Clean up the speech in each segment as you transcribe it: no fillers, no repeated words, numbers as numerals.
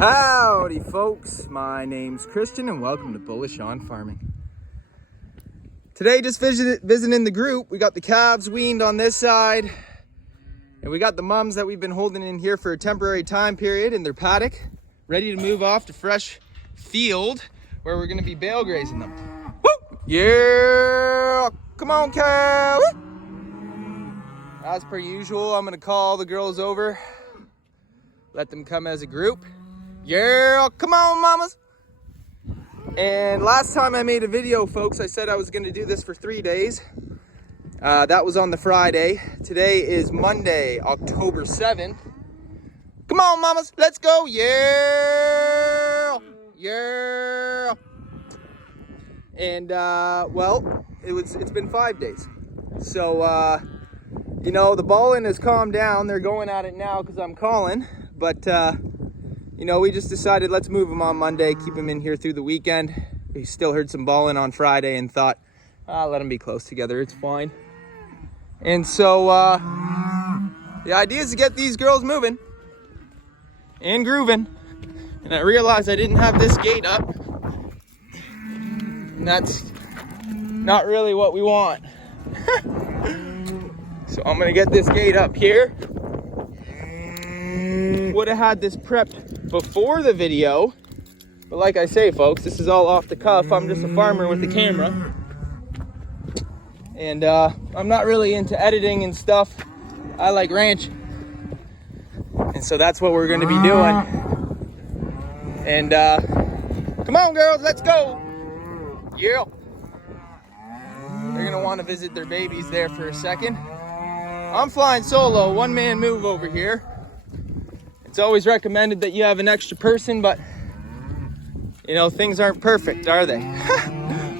Howdy folks, my name's Christian and welcome to Bullish on Farming. Today just visiting the group. We got the calves weaned on this side and we got the mums that we've been holding in here for a temporary time period in their paddock, ready to move off to fresh field where we're gonna be bale grazing them. Woo! Yeah! Come on cow! As per usual, I'm gonna call the girls over, let them come as a group. Yeah, come on mamas. And last time I made a video, folks, I said I was going to do this for 3 days. That was on the Friday. Today is Monday, October 7th. Come on mamas, let's go. Yeah, yeah. And well, it's been 5 days. So you know, the balling has calmed down. They're going at it now because I'm calling, but you know, we just decided let's move them on Monday, keep them in here through the weekend. We still heard some bawling on Friday and thought, let them be close together, it's fine. And so the idea is to get these girls moving and grooving. And I realized I didn't have this gate up. And that's not really what we want. So I'm gonna get this gate up here. Would have had this prepped before the video, but like I say folks, this is all off the cuff. I'm just a farmer with the camera, and I'm not really into editing and stuff. I like ranching, and so that's what we're going to be doing. And come on girls, let's go. Yeah, they're gonna want to visit their babies there for a second. I'm flying solo, one man move over here. It's always recommended that you have an extra person, but you know, things aren't perfect, are they?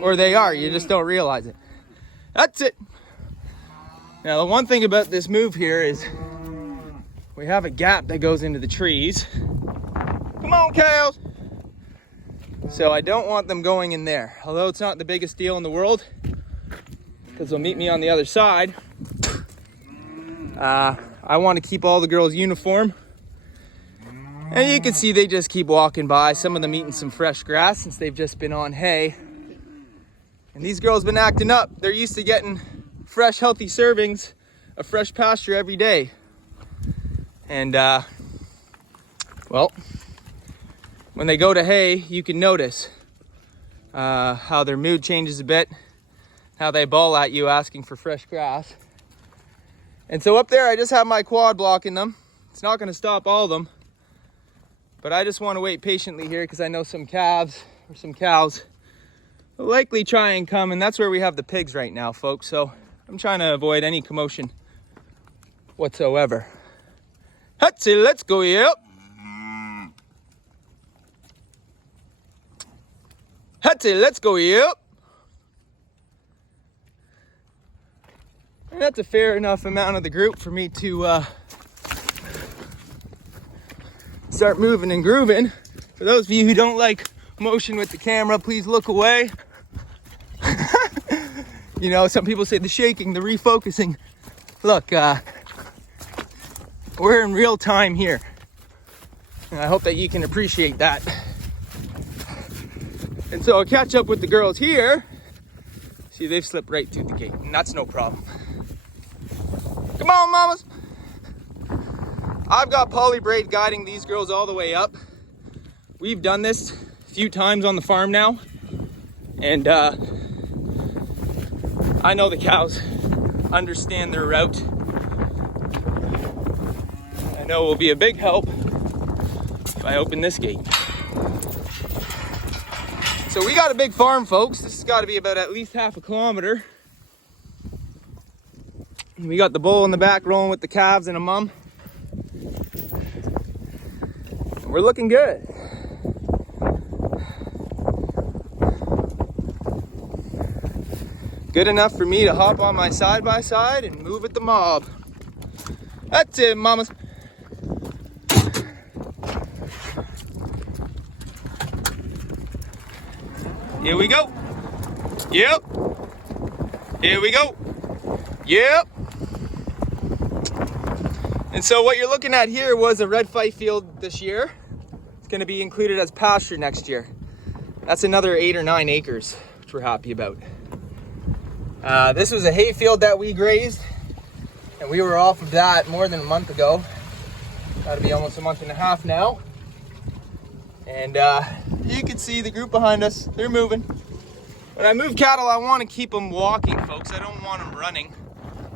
Or they are, you just don't realize it. That's it. Now, the one thing about this move here is we have a gap that goes into the trees. Come on, cows. So I don't want them going in there. Although it's not the biggest deal in the world, because they'll meet me on the other side. I want to keep all the girls uniform. And you can see they just keep walking by. Some of them eating some fresh grass since they've just been on hay. And these girls been acting up. They're used to getting fresh, healthy servings of fresh pasture every day. And, well, when they go to hay, you can notice how their mood changes a bit, how they bawl at you asking for fresh grass. And so up there, I just have my quad blocking them. It's not going to stop all of them. But I just want to wait patiently here because I know some calves or some cows will likely try and come, and that's where we have the pigs right now, folks. So I'm trying to avoid any commotion whatsoever. Hutsy, let's go, yep. Hutsy, let's go, yep. And that's a fair enough amount of the group for me to start moving and grooving. For those of you who don't like motion with the camera, please look away. You know, some people say the shaking, the refocusing. Look, we're in real time here. And I hope that you can appreciate that. And so I'll catch up with the girls here. See, they've slipped right through the gate, and that's no problem. Come on, mamas. I've got poly braid guiding these girls all the way up. We've done this a few times on the farm now. And I know the cows understand their route. I know it will be a big help if I open this gate. So we got a big farm, folks. This has got to be about at least half a kilometer. We got the bull in the back rolling with the calves and a mum. We're looking good. Good enough for me to hop on my side-by-side and move with the mob. That's it, mamas. Here we go. Yep. Here we go. Yep. And so what you're looking at here was a red fight field this year. It's going to be included as pasture next year. That's another 8 or 9 acres, which we're happy about. This was a hay field that we grazed, and we were off of that more than a month ago. That'll be almost a month and a half now. And you can see the group behind us, they're moving. When I move cattle, I want to keep them walking, folks. I don't want them running.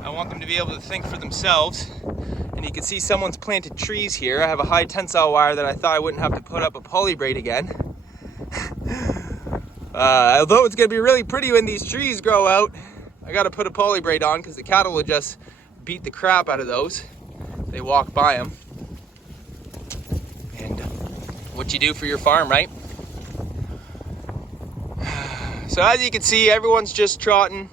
I want them to be able to think for themselves. And you can see someone's planted trees here. I have a high tensile wire that I thought I wouldn't have to put up a poly braid again. Although it's going to be really pretty when these trees grow out, I got to put a poly braid on because the cattle will just beat the crap out of those. They walk by them. And what you do for your farm, right? So as you can see, everyone's just trotting,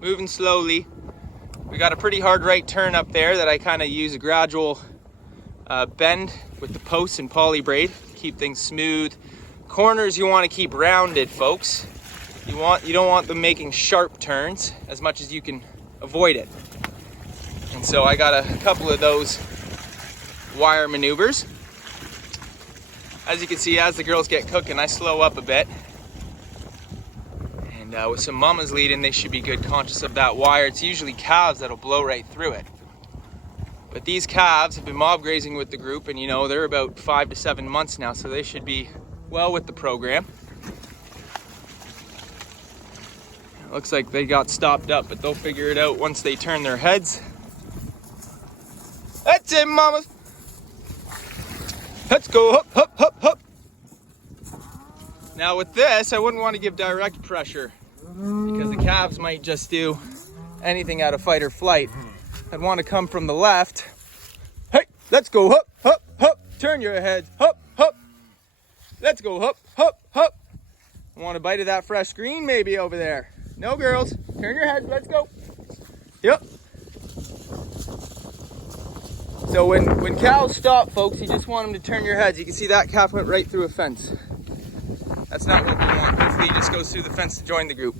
moving slowly. We got a pretty hard right turn up there that I kind of use a gradual bend with the posts and poly braid to keep things smooth. Corners you want to keep rounded, folks. You don't want them making sharp turns as much as you can avoid it. And so I got a couple of those wire maneuvers. As you can see, as the girls get cooking, I slow up a bit. And with some mamas leading, they should be good conscious of that wire. It's usually calves that'll blow right through it. But these calves have been mob grazing with the group, and you know, they're about 5 to 7 months now, so they should be well with the program. It looks like they got stopped up, but they'll figure it out once they turn their heads. That's it, mamas. Let's go, hop, hop, hop, hop. Now with this, I wouldn't want to give direct pressure because the calves might just do anything out of fight or flight. I'd want to come from the left. Hey, let's go, hop, hop, hop. Turn your heads, hop, hop. Let's go, hop, hop, hop. I want a bite of that fresh green maybe over there. No, girls, turn your heads, let's go. Yep. So when cows stop, folks, you just want them to turn your heads. You can see that calf went right through a fence. That's not what we want. Hopefully he just goes through the fence to join the group.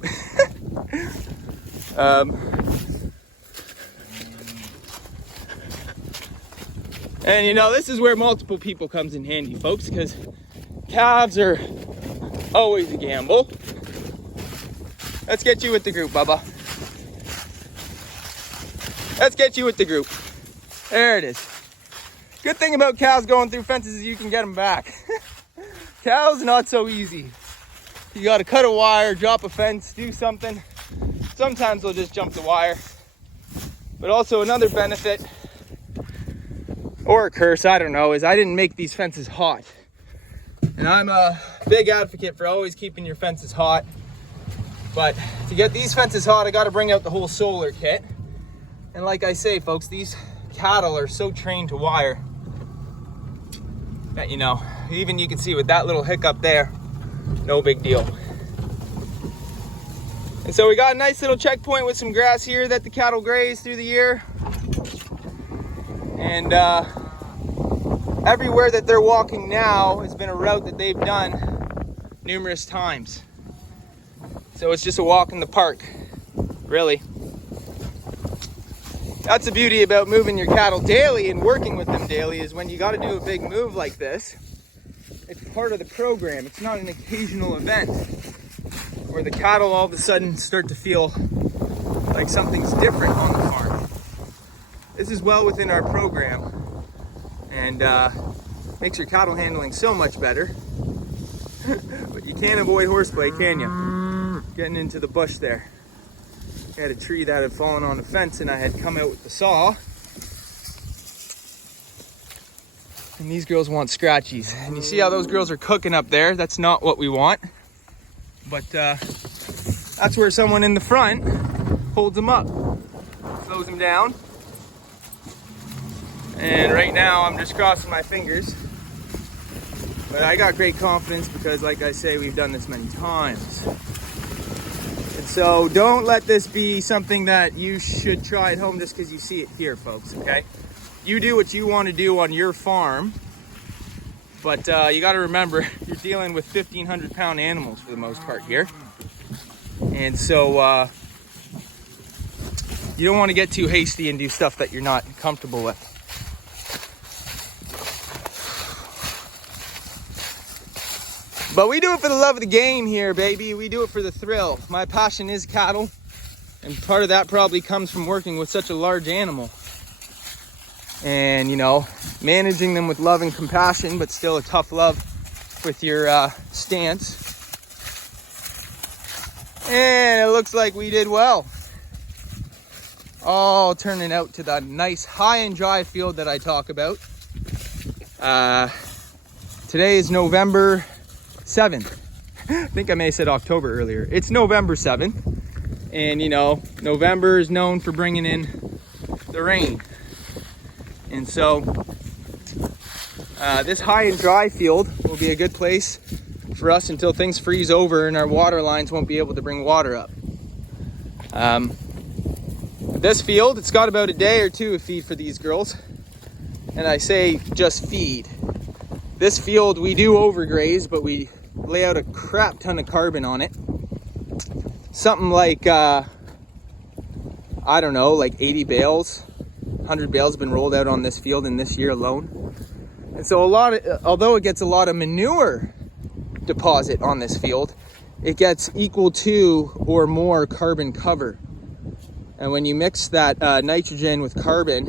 And you know, this is where multiple people comes in handy, folks, because calves are always a gamble. Let's get you with the group, Bubba. Let's get you with the group. There it is. Good thing about cows going through fences is you can get them back. Cows, not so easy. You gotta cut a wire, drop a fence, do something. Sometimes they'll just jump the wire. But also another benefit, or a curse, I don't know, is I didn't make these fences hot. And I'm a big advocate for always keeping your fences hot. But to get these fences hot, I gotta bring out the whole solar kit. And like I say, folks, these cattle are so trained to wire that, you know, even you can see with that little hiccup there, no big deal. And so we got a nice little checkpoint with some grass here that the cattle graze through the year. And everywhere that they're walking now has been a route that they've done numerous times. So it's just a walk in the park, really. That's the beauty about moving your cattle daily and working with them daily, is when you got to do a big move like this, it's part of the program. It's not an occasional event where the cattle all of a sudden start to feel like something's different on the farm. This is well within our program and makes your cattle handling so much better. But you can't avoid horseplay, can you? Getting into the bush there. I had a tree that had fallen on the fence and I had come out with the saw. And these girls want scratchies. And you see how those girls are cooking up there? That's not what we want. But that's where someone in the front holds them up, slows them down. And right now I'm just crossing my fingers. But I got great confidence because, like I say, we've done this many times. And so don't let this be something that you should try at home just because you see it here, folks, okay? You do what you want to do on your farm, but you got to remember, you're dealing with 1,500 pound animals for the most part here. And so you don't want to get too hasty and do stuff that you're not comfortable with. But we do it for the love of the game here, baby. We do it for the thrill. My passion is cattle, and part of that probably comes from working with such a large animal. And, you know, managing them with love and compassion, but still a tough love with your stance. And it looks like we did well. All turning out to that nice high and dry field that I talk about. Today is November 7th. I think I may have said October earlier. It's November 7th. And, you know, November is known for bringing in the rain. And so this high and dry field will be a good place for us until things freeze over and our water lines won't be able to bring water up. This field, it's got about a day or two of feed for these girls. And I say just feed. This field we do overgraze, but we lay out a crap ton of carbon on it. Something like, I don't know, like 80 bales, 100 bales have been rolled out on this field in this year alone. And so although it gets a lot of manure deposit on this field, it gets equal to or more carbon cover. And when you mix that nitrogen with carbon,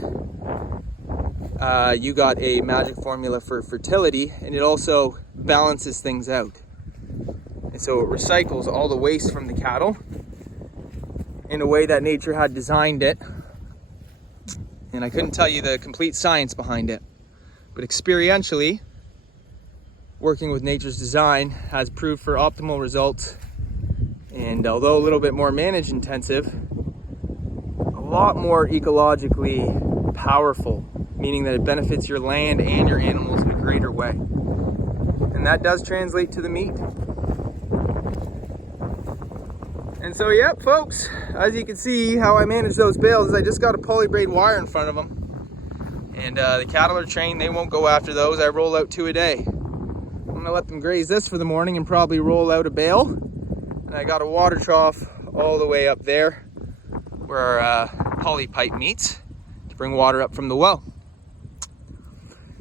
you got a magic formula for fertility, and it also balances things out. And so it recycles all the waste from the cattle in a way that nature had designed it. And I couldn't tell you the complete science behind it, but experientially, working with nature's design has proved for optimal results. And although a little bit more manage intensive, a lot more ecologically powerful, meaning that it benefits your land and your animals in a greater way. And that does translate to the meat. And so, yep, folks, as you can see, how I manage those bales is I just got a poly braid wire in front of them. And the cattle are trained, they won't go after those. I roll out 2 a day. I'm gonna let them graze this for the morning and probably roll out a bale. And I got a water trough all the way up there where our poly pipe meets to bring water up from the well.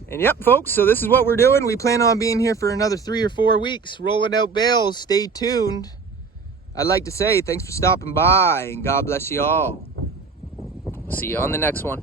And yep, folks, so this is what we're doing. We plan on being here for another 3 or 4 weeks, rolling out bales. Stay tuned. I'd like to say thanks for stopping by, and God bless you all. See you on the next one.